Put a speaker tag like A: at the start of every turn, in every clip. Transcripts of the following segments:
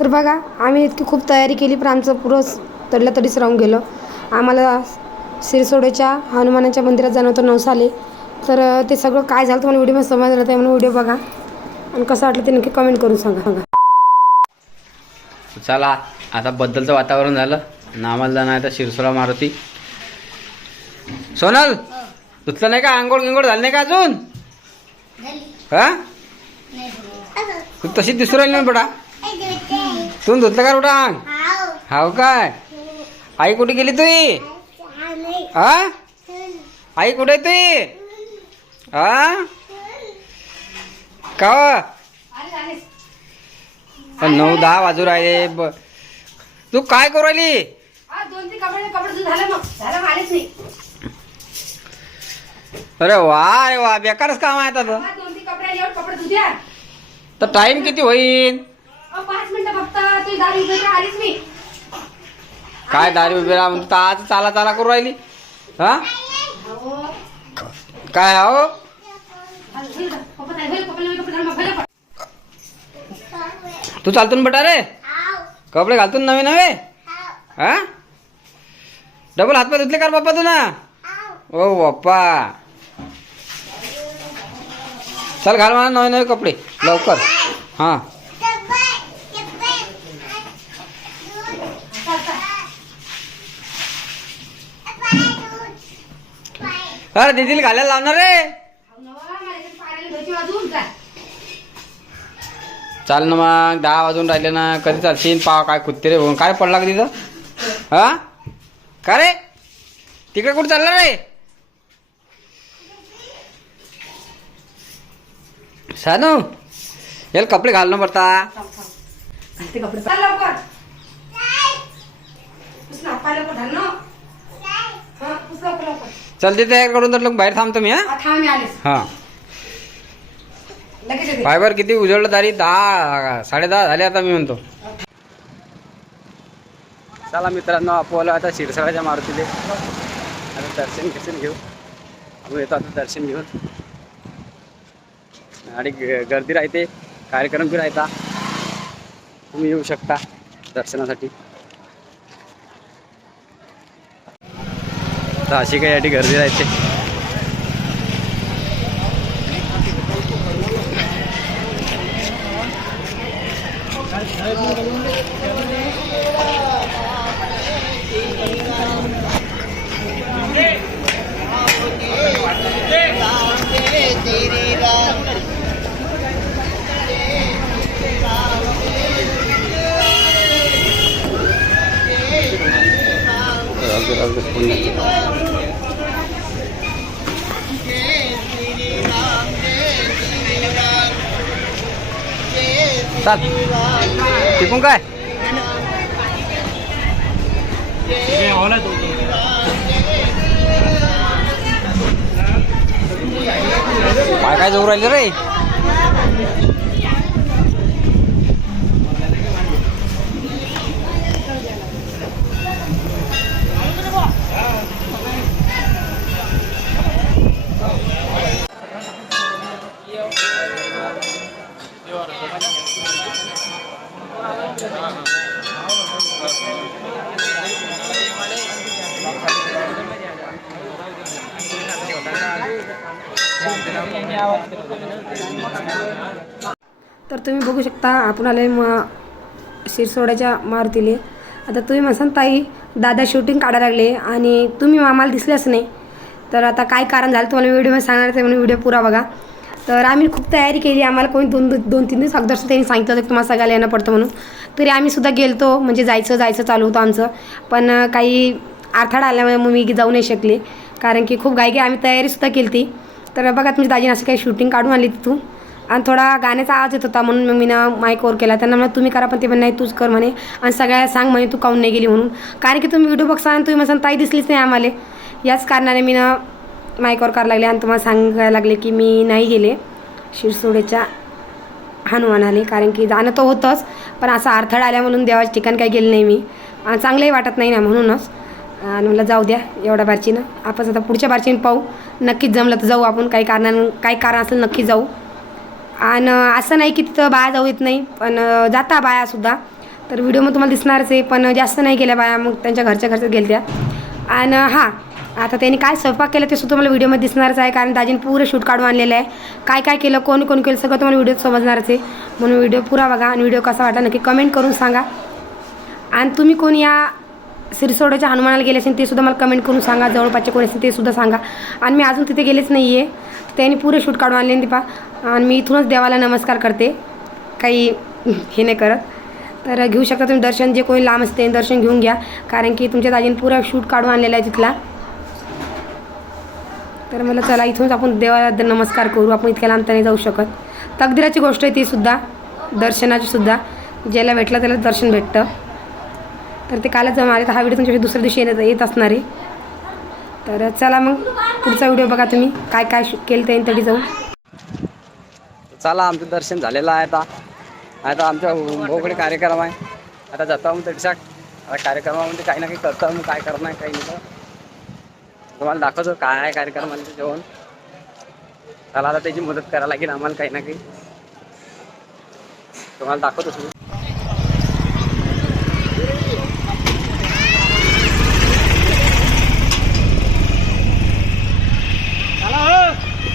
A: तर बघा आम्ही इतकी खूप तयारी केली पण आमचं पुरं तडल्या तडीच राहून गेलं. आम्हाला सिरसोडेच्या हनुमानाच्या मंदिरात जाणं होतं नवसाले तर ते सगळं काय झालं तुम्हाला व्हिडिओमध्ये समजलं ते म्हणून व्हिडिओ बघा. आणि कसं वाटलं ते नक्की कमेंट करून सांगा. सांगा
B: चला आता बद्दलचं वातावरण झालं. आणि आम्हाला जाणं आहे आता शिरसोला मारुती. सोनल धुतलं नाही का? आंघोळ गिंगोळ झालं नाही का अजून? हा? तू तशीच दिसू राहिली ना बेटा तू धुतलं का बेटा अंग? हाव. काय? आई कुठे गेली तुई? हा आई कुठे आहे तुई? हा का? पण नऊ दहा वाजू राहिले. ब- तू काय करू राहिली?
A: दोन तीन कपडे कपडे झालं मग. झालं मग आलेच नाही.
B: अरे वा अरे वा बेकारच काम आहे आता तर.
A: दोन तीन कपडे एवढे कपडे धुत्या.
B: तर टाइम किती होईल?
A: पाच मिनिटं फक्त तुझी दारी उभी राहा, आलीच मी.
B: काय दारी उभी राहा म्हणतो तर आज चाला चाला करू राहिली? हा? काय हो? तू चालतो ना बेटा रे? कपडे घालतो ना नवे नवे? हा? डबल हातपाय धुतले का रे बाप्पा तू ना ओ बाप्पा चल घाल मला नवे नवे कपडे लवकर. हा. अरे दीदीला घालायला लावणार रे. चाल ना मग दहा वाजून राहिले ना कधी चालशील? पाव काय कुत्ते रे काय पडला का तिथं? हा? का रे? तिकडे कुठं चालला रे? सानू याला कपडे घालणं पडता
A: कपडे चाल लवकर पुस ना, पाय लवकर घाल ना. हा, पुस लवकर, लवकर.
B: चल ते तयार करून तर लोक बाहेर थांबतो मी हा?
A: हा, थांब मी आलेच.
B: हा.
A: लगेच येते.
B: फायबर किती उजळलं तारी दहा साडे दहा झाले आता मी म्हणतो. चला मित्रांनो आपण आता शिरसाळ्याच्या मारुतीले. आता दर्शन घेऊन घेऊ. आपण येतो आता दर्शन घेऊन. आणि ग- गर्दी राहते कार्यक्रम बी राहता. तुम्ही येऊ शकता दर्शनासाठी. तर अशी काही याठी गर्दी राहते. Gracias दे, चाल. टिकून काय? काय काय जाऊ राहिले रे?
A: तर तुम्ही बघू शकता आपण आले म शिरसोड्याच्या मारुतीले. आता तुम्ही म्हणसान ताई दादा शूटिंग काढायला लागले आणि तुम्ही आम्हाला दिसल्याच नाही. तर आता काय कारण झालं तुम्हाला व्हिडिओमध्ये सांगणार ते म्हणून व्हिडिओ पुरा बघा. तर आम्ही खूप तयारी केली आम्हाला कोणी दोन दोन तीन दिवस अगोदर त्यांनी सांगितलं होतं की तुम्हाला सगळ्याला येणं पडतं म्हणून. तरी आम्ही सुद्धा गेलतो म्हणजे जायचं जायचं चालू होतं आमचं. पण काही अडथळा आल्यामुळे मग मी जाऊ नाही शकले. कारण की खूप घाई आम्ही तयारीसुद्धा केली ती तर बघा तुमची दाजीने असं काही शूटिंग काढून आली तिथून. आणि थोडा गाण्याचा आवाज येत होता म्हणून मग मी ना माईक केला. त्यांना म्हणा तुम्ही करा पण ते पण नाही तूच कर म्हणे. आणि सगळ्या सांग म्हणे तू काऊन नाही गेली म्हणून. कारण की तुम्ही व्हिडिओ बघसा आणि तुम्ही म्हणसान ताई दिसलीच नाही आम्हाला. याच कारणाने मी ना माईकवर करायला लागले आणि तुम्हाला सांगायला लागले की मी नाही गेले शिरसोडेच्या हनुमानाने कारण की जाणं तर होतंच पण असा अडथळा आल्या म्हणून देवाच्या ठिकाण काही गेलं नाही मी. आणि चांगलंही वाटत नाही ना म्हणूनच. आणि मला जाऊ द्या एवढ्या बारचीनं. आपण आता पुढच्या बारचीनं पाहू. नक्कीच जमलं तर जाऊ आपण. काही कारणानं काही कारण असेल नक्की जाऊ. आणि असं नाही की तिथं बाया जाऊ येत नाही पण जाता बायासुद्धा तर व्हिडिओ मग तुम्हाला दिसणारच आहे पण जास्त नाही केल्या बाया. मग त्यांच्या घरच्या घरच्याच गेल्या आणि हां आता त्यांनी काय स्वयंपाक केलं ते सुद्धा तुम्हाला व्हिडिओमध्ये दिसणारच आहे कारण दाजीने पुरं शूट काढून आणलेलं आहे. काय काय केलं कोण कोण केलं सगळं तुम्हाला व्हिडिओ समजणारच आहे. म्हणून व्हिडिओ पुरा बघा आणि व्हिडिओ कसा वाटला नक्की कमेंट करून सांगा. आणि तुम्ही कोण या सिरसोड्याच्या हनुमानाला गेले असेल ते सुद्धा मला कमेंट करून सांगा. जवळपासचे कोणी असेल ते सुद्धा सांगा. आणि मी अजून तिथे गेलेच नाही आहे त्यांनी पुरे शूट काढून आणले दीपा. आणि मी इथूनच देवाला नमस्कार करते. काही हे नाही करत. तर घेऊ शकता तुम्ही दर्शन. जे कोणी लांब असते दर्शन घेऊन घ्या. कारण की तुमच्या दाजीने पुरा शूट काढून आणलेला आहे तिथला. तर मला चला इथूनच आपण देवाला नमस्कार करू. आपण इतक्या लांब तर नाही जाऊ शकत. तकदिराची गोष्ट आहे ती सुद्धा. दर्शनाची सुद्धा. ज्याला भेटलं त्याला दर्शन भेटतं. तर ते कालच जमा आले तर हा व्हिडिओ तुमच्या दुसऱ्या दिवशी येत येत असणार आहे. तर चला मग पुढचा व्हिडिओ बघा तुम्ही काय काय केलं ते तरी जाऊन.
B: चला आमचं दर्शन झालेलं आहे आता. आता आमच्या भाऊकडे कार्यक्रम आहे. आता जातो मग तडशाक आता कार्यक्रमामध्ये काही ना काही करतो मग काय करणार काही नाही. तुम्हाला दाखवतो काय आहे कार्यक्रमाला जेवण. चला आता त्याची मदत करायला लागेल आम्हाला काही ना काही. तुम्हाला दाखवतो सुद्धा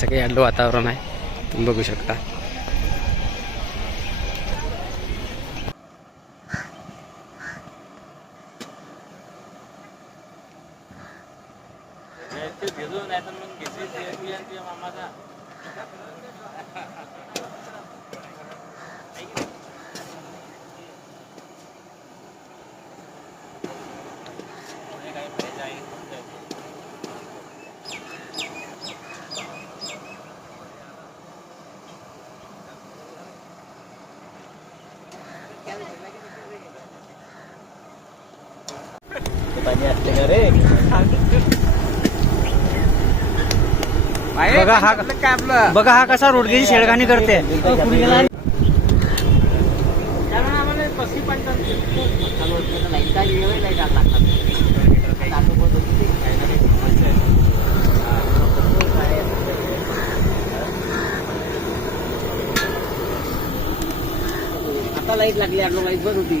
B: सगळे असं काही वातावरण आहे. तुम्ही बघू शकता.
C: बघा हा
B: काय आपलं?
C: बघा हा कसा रोडगेची शेळगाणी करते.
B: आता लाइट लागली आपलं लाइट बंद होती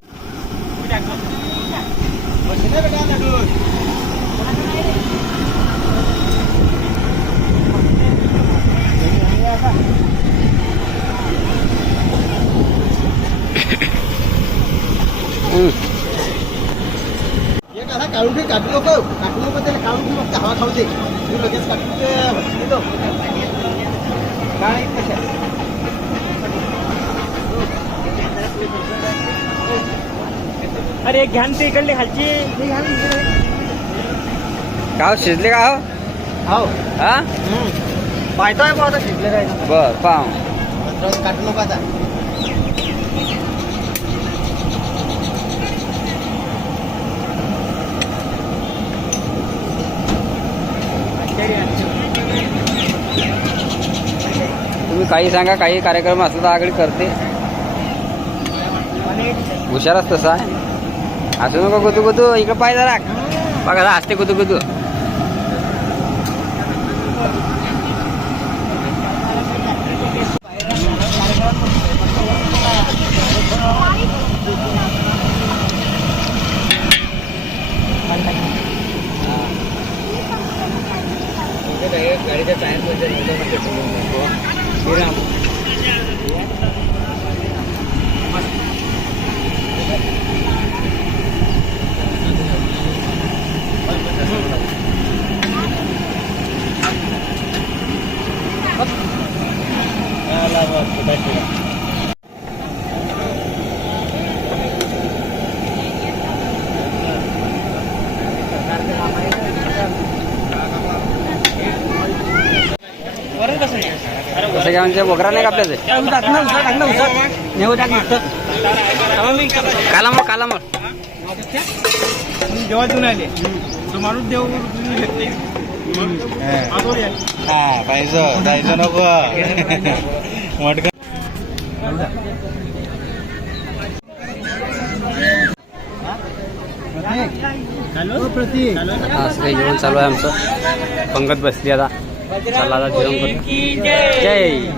D: काढून ठेव काटू नको काटू नको त्याला काढून ठेव फक्त हवा खाऊ दे तू लगेच काटून ते भरती दो काय
C: अरे घ्यान ते इकडले खालची.
B: गाव शिजले का हो?
D: हो.
B: हा?
D: पाहतोय बा आता शिकले राहील
B: बर पाव
D: काटू नको आता.
B: तुम्ही काही सांगा काही कार्यक्रम असला तर आगळी करते. हुशारच तसा. असू नको गुतू गुतू इकडे पाय जरा बघा असते गुतू गुतू गाडीच्या टायर म्हणजे बोकरा नाही कापल्याचं काला मग काला मग.
E: जेव्हा आले तो माणूस देव घेतले
F: हा पाहिजे जायचं नको. मटका
B: असं काही जेवण चालू आहे आमचं. पंगत बसली आता. चला आता जेवण करू जय